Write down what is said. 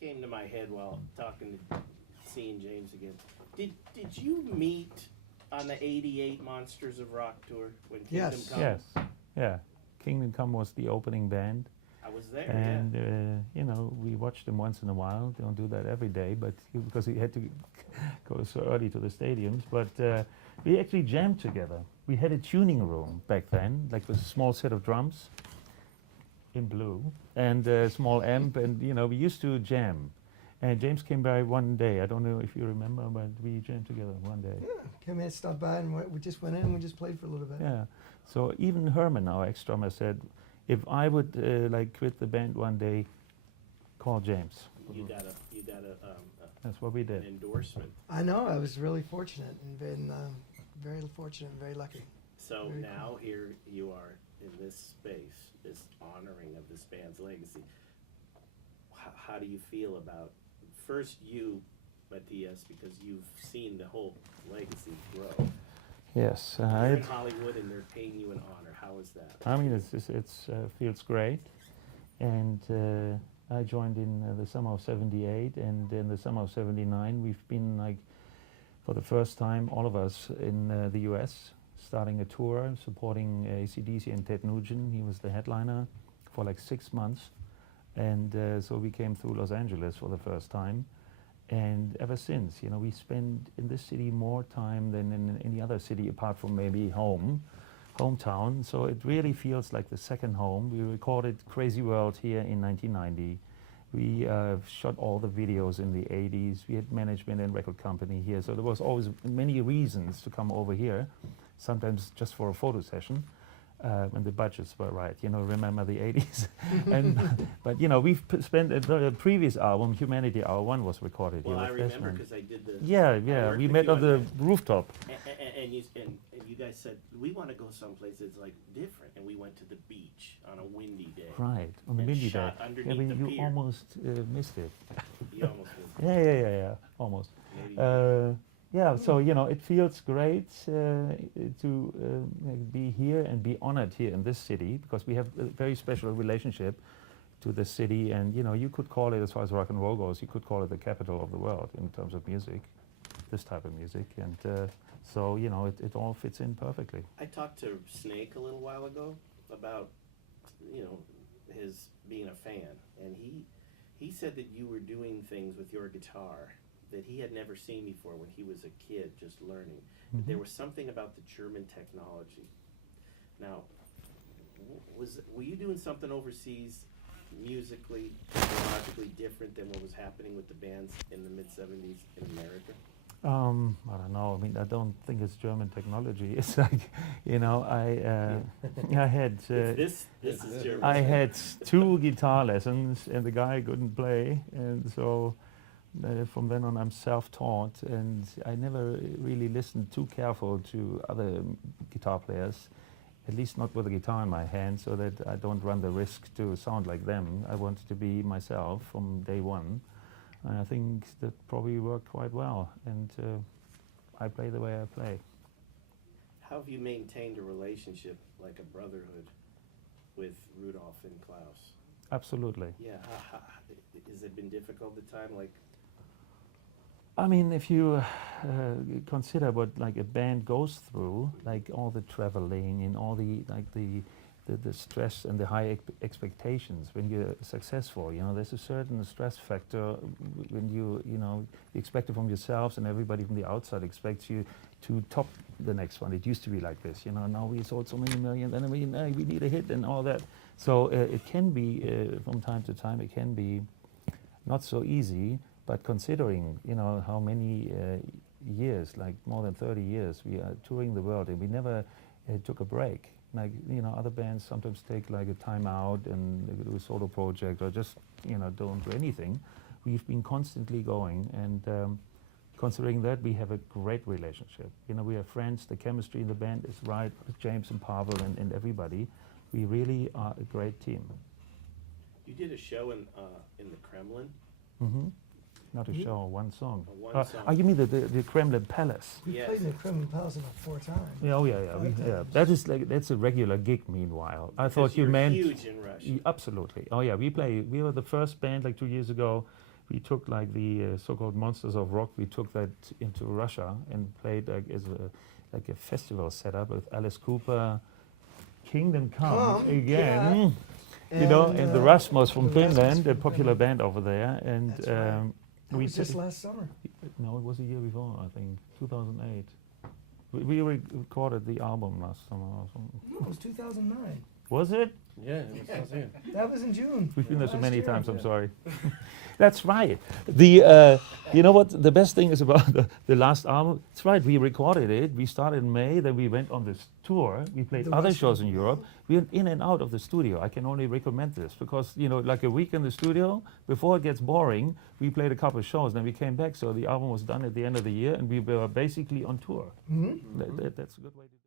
came to my head while seeing James again. Did you meet on the '88 Monsters of Rock tour when Kingdom Come? Yes. Yeah. Kingdom Come was the opening band. I was there. And you know, we watched them once in a while. Don't do that every day, but because he had to go so early to the stadiums. But we actually jammed together. We had a tuning room back then, like with a small set of drums in blue and a small amp, and you know, we used to jam. And James came by one day. I don't know if you remember, but we jammed together one day. Yeah, came in, stopped by, and we just went in and we just played for a little bit. Yeah. So even Herman, our ex-drummer, said, if I would like quit the band one day, call James. You got a That's what we did. endorsement. I know. I was really fortunate and been very fortunate and very lucky. So Very now here you are in this space, this honoring of this band's legacy. How do you feel about, first you, Matthias, because you've seen the whole legacy grow. Yes. You're in Hollywood and they're paying you an honor. How is that? I mean, it's feels great. And I joined in the summer of '78, and in the summer of '79, we've been like, for the first time, all of us in the US, starting a tour, supporting AC/DC and Ted Nugent. He was the headliner for like 6 months. And so we came through Los Angeles for the first time. And ever since, you know, we spend in this city more time than in any other city apart from maybe hometown. So it really feels like the second home. We recorded Crazy World here in 1990. We shot all the videos in the 80s. We had management and record company here. So there was always many reasons to come over here, sometimes just for a photo session. When the budgets were right, you know, remember the 80s. But you know, we've spent the previous album, Humanity Hour 1, was recorded Well, here. I with remember Desmond. because I did the. Yeah, we met on the rooftop. And you guys said, we want to go someplace that's like different. And we went to the beach on a windy day. Right, on the And windy day. shot Yeah, underneath but the you pier. almost missed it. You almost did. Yeah, almost. Maybe. Yeah, so you know, it feels great to be here and be honored here in this city, because we have a very special relationship to the city. And you know, you could call it, as far as rock and roll goes, you could call it the capital of the world in terms of music, this type of music. And so you know, it all fits in perfectly. I talked to Snake a little while ago about, you know, his being a fan, and he said that you were doing things with your guitar that he had never seen before when he was a kid just learning. Mhm. There was something about the German technology. Now, were you doing something overseas musically, technologically different than what was happening with the bands in the mid-'70s in America? I don't know. I mean, I don't think it's German technology. It's like, you know, I had This is German. I had 2 guitar lessons, and the guy couldn't play, and so from then on I'm self-taught, and I never really listened too careful to other guitar players, at least not with a guitar in my hand, so that I don't run the risk to sound like them. I wanted to be myself from day one. And I think that probably worked quite well, and I play the way I play. How have you maintained a relationship like a brotherhood with Rudolph and Klaus? Absolutely. Yeah, has it been difficult at the time? Like, I mean, if you consider what like a band goes through, like all the traveling and all the the stress and the high expectations when you're successful, you know, there's a certain stress factor when you know, you expect it from yourselves, and everybody from the outside expects you to top the next one. It used to be like this, you know, now we sold so many million, and we need a hit and all that. So it can be, from time to time, it can be not so easy, but considering, you know, how many years, like more than 30 years, we are touring the world, and we never took a break. Like, you know, other bands sometimes take like a time out and they do a solo project, or just, you know, don't do anything. We've been constantly going, and considering that, we have a great relationship. You know, we are friends, the chemistry in the band is right, with James and Paweł and everybody. We really are a great team. you did a show in the Kremlin. Mm-hmm. Not a show, one song. One song. Oh, you mean the Kremlin Palace? We Yes. played in the Kremlin Palace about 4 times. Yeah, oh yeah. 5 times. That is like, that's a regular gig. Meanwhile, I thought Because you you're meant huge in Russia. Absolutely. Oh yeah, we were the first band like 2 years ago. we took like the so-called Monsters of Rock. We took that into Russia and played like as a festival setup with Alice Cooper, Kingdom Come again. You know, and the Rasmus from the Rasmus Finland, a from popular Finland. band over there, and That's right. That we was just t- last summer. no, it was a year before, I think, 2008. We recorded the album last summer or something. No, it was 2009. Was it? Yeah, it was soon. That was in June. We've been there so Last many year. times. I'm sorry. That's right. The you know what the best thing is about the last album? It's right. We recorded it. We started in May. Then we went on this tour. We played The other West shows Coast. in Europe. We went in and out of the studio. I can only recommend this because you know, like a week in the studio before it gets boring. We played a couple of shows. Then we came back. So the album was done at the end of the year, and we were basically on tour. Mm-hmm. That's a good way to.